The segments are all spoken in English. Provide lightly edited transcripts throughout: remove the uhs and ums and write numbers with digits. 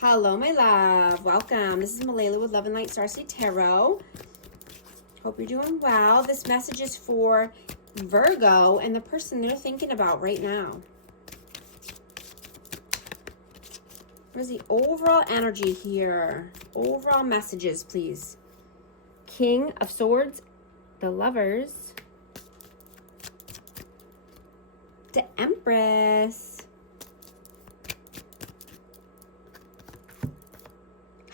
Hello, my love. Welcome. This is Malayla with Love and Light Starseed Tarot. Hope you're doing well. This message is for Virgo and the person they're thinking about right now. What is the overall energy here? Overall messages, please. King of Swords, the Lovers, the Empress,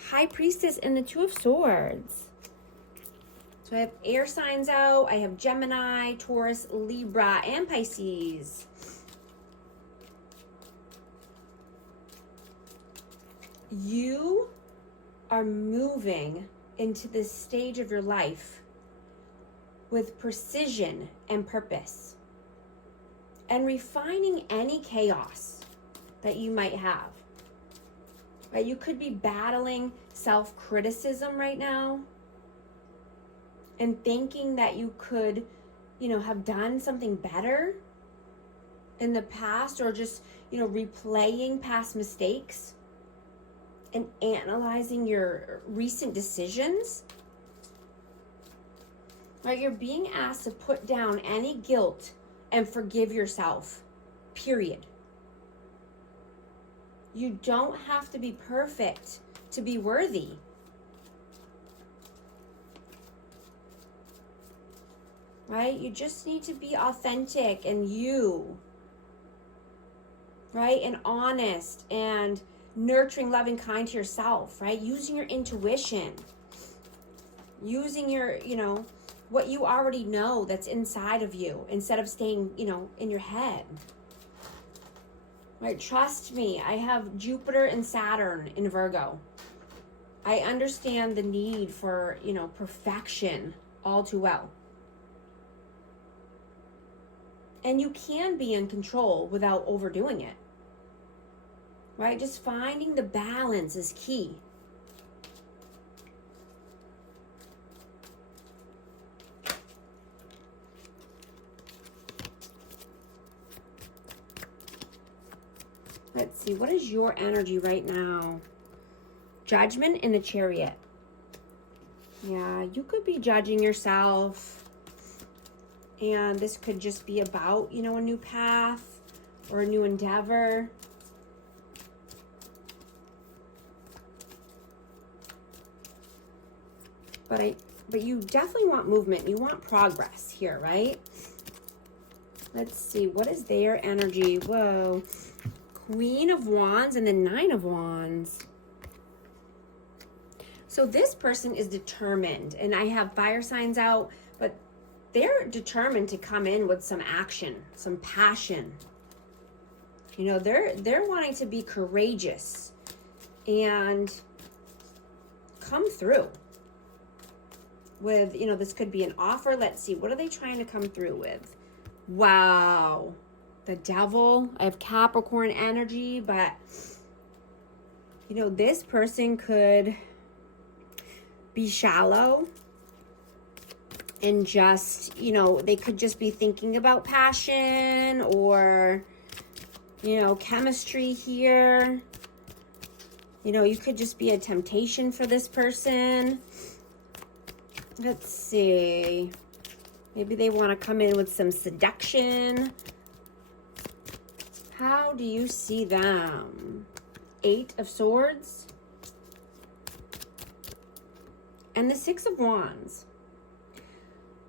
High Priestess, and the Two of Swords. So I have air signs out. I have Gemini, Taurus, Libra, and Pisces. You are moving into this stage of your life with precision and purpose, and refining any chaos that you might have. Right? You could be battling self-criticism right now and thinking that you could, have done something better in the past, or just, replaying past mistakes and analyzing your recent decisions. Right? You're being asked to put down any guilt and forgive yourself, period. You don't have to be perfect to be worthy. Right? You just need to be authentic and you. Right? And honest and nurturing, loving, kind to yourself. Right? Using your intuition. Using your, what you already know that's inside of you instead of staying, in your head. Right? Trust me, I have Jupiter and Saturn in Virgo. I understand the need for, perfection all too well. And you can be in control without overdoing it. Right? Just finding the balance is key. Let's see, what is your energy right now? Judgment in the Chariot. Yeah, you could be judging yourself. And this could just be about, a new path or a new endeavor. But you definitely want movement. You want progress here, right? Let's see, what is their energy? Whoa. Queen of Wands and the Nine of Wands. So this person is determined, and I have fire signs out, but they're determined to come in with some action, some passion. They're wanting to be courageous and come through with, this could be an offer. Let's see, what are they trying to come through with? Wow. The Devil. I have Capricorn energy, but this person could be shallow and just, they could just be thinking about passion or, chemistry here. You could just be a temptation for this person. Let's see. Maybe they want to come in with some seduction. How do you see them? Eight of Swords. And the Six of Wands.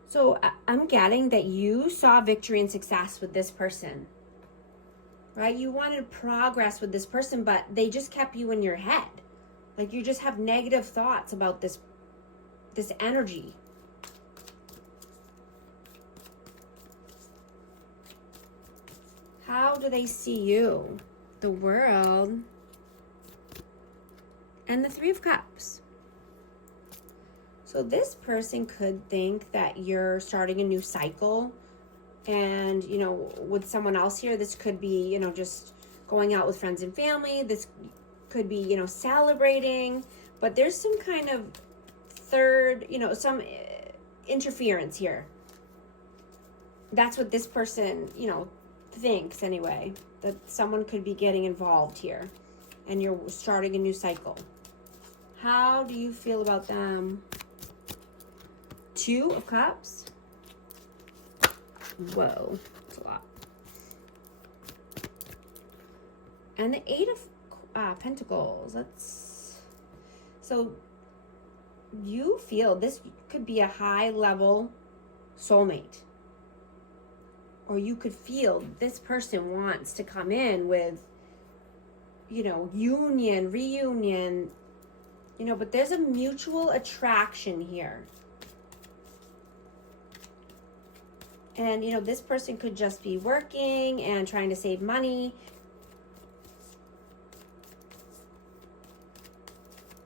So I'm getting that you saw victory and success with this person. Right? You wanted progress with this person, but they just kept you in your head. Like you just have negative thoughts about this energy. How do they see you? The World. And the Three of Cups. So this person could think that you're starting a new cycle. And, with someone else here, this could be, just going out with friends and family. This could be, celebrating. But there's some kind of third, some interference here. That's what this person, thinks anyway, that someone could be getting involved here. and you're starting a new cycle. How do you feel about them? 2 of Cups. Whoa, that's a lot. And the 8 of Pentacles. So you feel this could be a high level soulmate. Or you could feel this person wants to come in with, union, reunion, but there's a mutual attraction here. And, this person could just be working and trying to save money.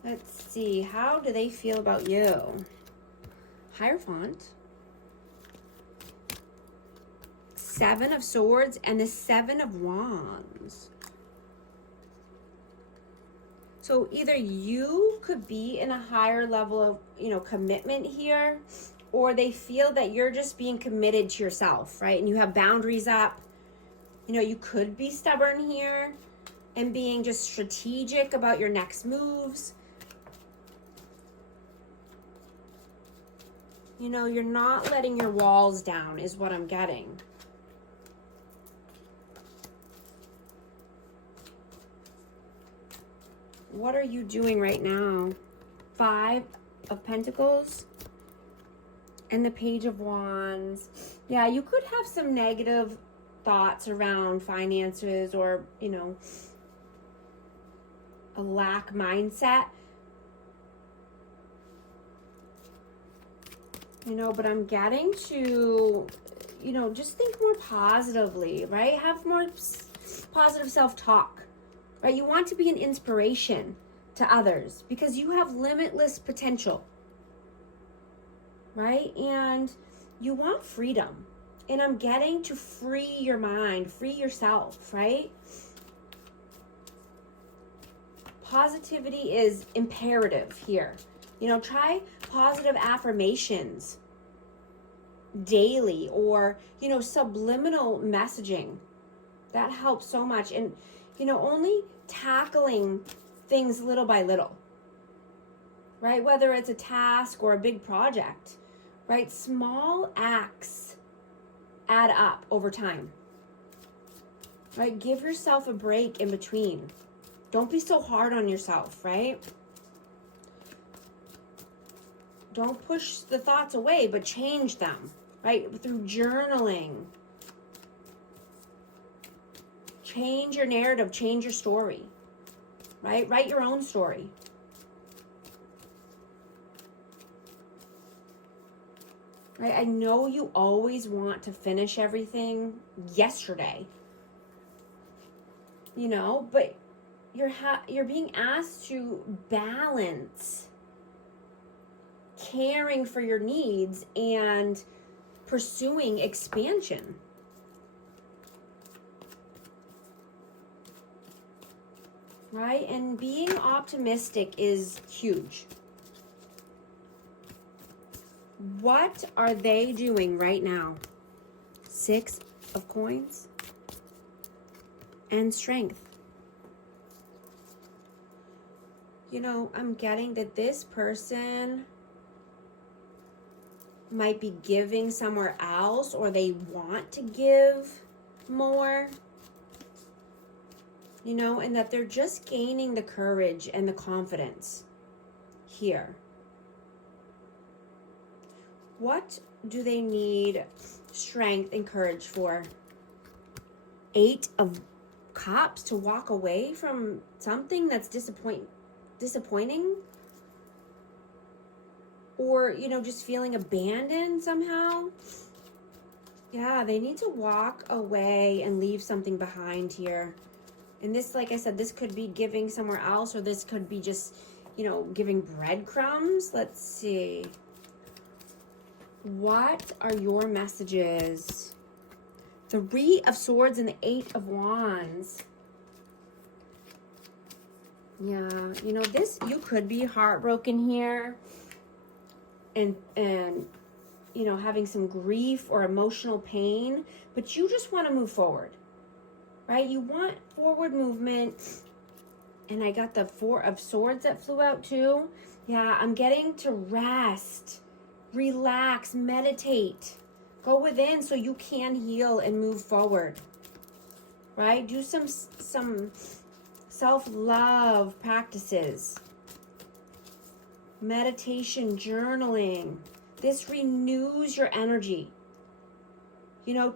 Let's see, how do they feel about you? Hierophant. 7 of Swords and the 7 of Wands. So either you could be in a higher level of, commitment here, or they feel that you're just being committed to yourself, right? And you have boundaries up. You could be stubborn here and being just strategic about your next moves. You're not letting your walls down is what I'm getting. What are you doing right now? 5 of Pentacles and the Page of Wands. Yeah, you could have some negative thoughts around finances or, a lack mindset. But I'm getting to, just think more positively, right? Have more positive self-talk. Right? You want to be an inspiration to others because you have limitless potential. Right? And you want freedom. And I'm getting to free your mind, free yourself, right? Positivity is imperative here. Try positive affirmations daily or, subliminal messaging. That helps so much. And only tackling things little by little, right? Whether it's a task or a big project, right? Small acts add up over time, right? Give yourself a break in between. Don't be so hard on yourself, right? Don't push the thoughts away, but change them, right? Through journaling. Change your narrative, change your story, right? Write your own story. Right? I know you always want to finish everything yesterday, but you're being asked to balance caring for your needs and pursuing expansion. Right? And being optimistic is huge. What are they doing right now? 6 of Coins and Strength. I'm getting that this person might be giving somewhere else, or they want to give more. And that they're just gaining the courage and the confidence here. What do they need strength and courage for? 8 of Cups, to walk away from something that's disappointing? Or, just feeling abandoned somehow? Yeah, they need to walk away and leave something behind here. And this, like I said, this could be giving somewhere else, or this could be just, giving breadcrumbs. Let's see. What are your messages? 3 of Swords and the 8 of Wands. Yeah, this, you could be heartbroken here and having some grief or emotional pain, but you just want to move forward. Right? You want forward movement. And I got the Four of Swords that flew out too. Yeah, I'm getting to rest, relax, meditate. Go within so you can heal and move forward. Right? Do some self-love practices. Meditation, journaling. This renews your energy. You know,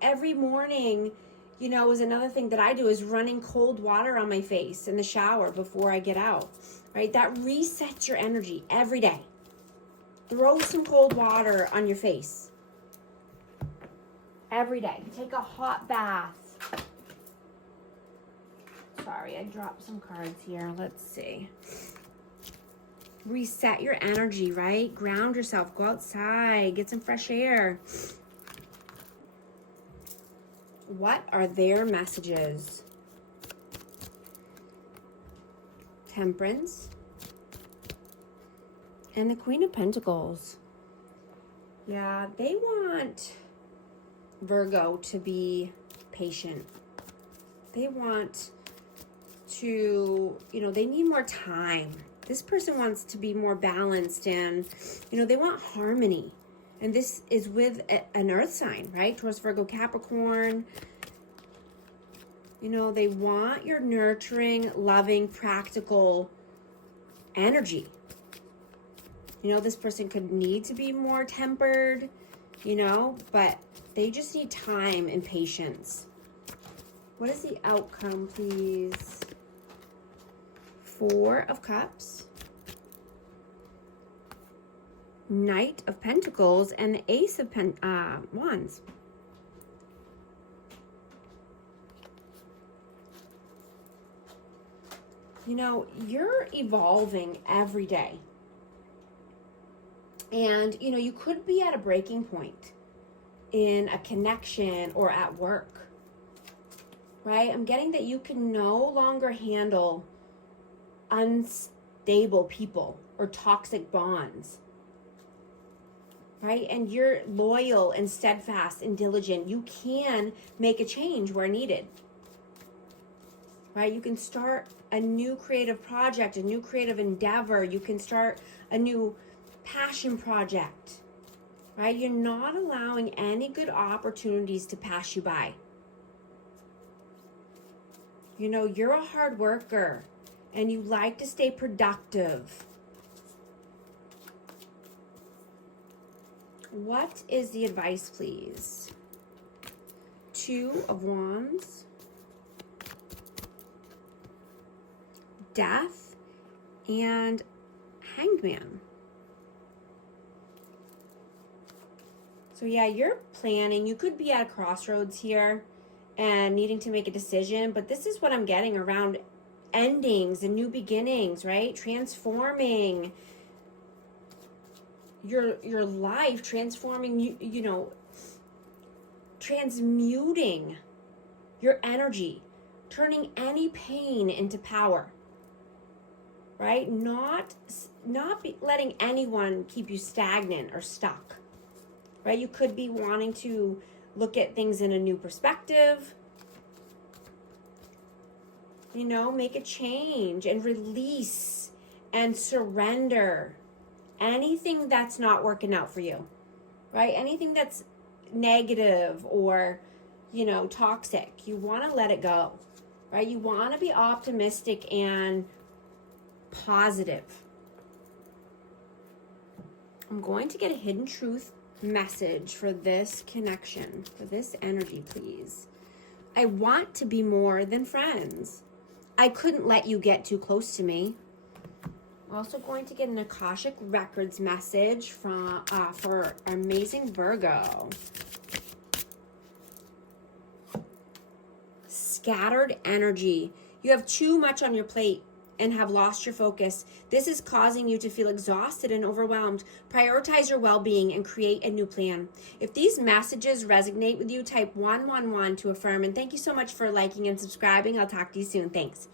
every morning, you know, is another thing that I do is running cold water on my face in the shower before I get out, right? That resets your energy every day. Throw some cold water on your face every day. Take a hot bath. Sorry, I dropped some cards here. Let's see. Reset your energy, right? Ground yourself. Go outside. Get some fresh air. What are their messages? Temperance. And the Queen of Pentacles. Yeah, they want Virgo to be patient. They want to, you know, they need more time. This person wants to be more balanced and, you know, they want harmony. And this is with an earth sign, right? Taurus, Virgo, Capricorn. You know, they want your nurturing, loving, practical energy. You know, this person could need to be more tempered, you know, but they just need time and patience. What is the outcome, please? Four of Cups, Knight of Pentacles, and the Ace of Wands. You know, you're evolving every day. And, you know, you could be at a breaking point in a connection or at work, right? I'm getting that you can no longer handle unstable people or toxic bonds, right? And you're loyal and steadfast and diligent. You can make a change where needed, right? You can start a new creative project, a new creative endeavor. You can start a new passion project, right? You're not allowing any good opportunities to pass you by. You know, you're a hard worker and you like to stay productive. What is the advice, please? Two of Wands, Death, and Hanged Man. So yeah, you're planning. You could be at a crossroads here and needing to make a decision, but this is what I'm getting around endings and new beginnings, right? Transforming your life, transforming, you know, transmuting your energy, turning any pain into power, right? Not letting anyone keep you stagnant or stuck. Right? You could be wanting to look at things in a new perspective. You know, make a change and release and surrender anything that's not working out for you. Right? Anything that's negative or, you know, toxic. You want to let it go. Right? You want to be optimistic and positive. I'm going to get a hidden truth message for this connection, for this energy, please. I want to be more than friends. I couldn't let you get too close to me. I'm also going to get an Akashic Records message from for our amazing Virgo. Scattered energy. You have too much on your plate and have lost your focus. This is causing you to feel exhausted and overwhelmed. Prioritize your well-being and create a new plan. If these messages resonate with you, type 111 to affirm. And thank you so much for liking and subscribing. I'll talk to you soon. Thanks.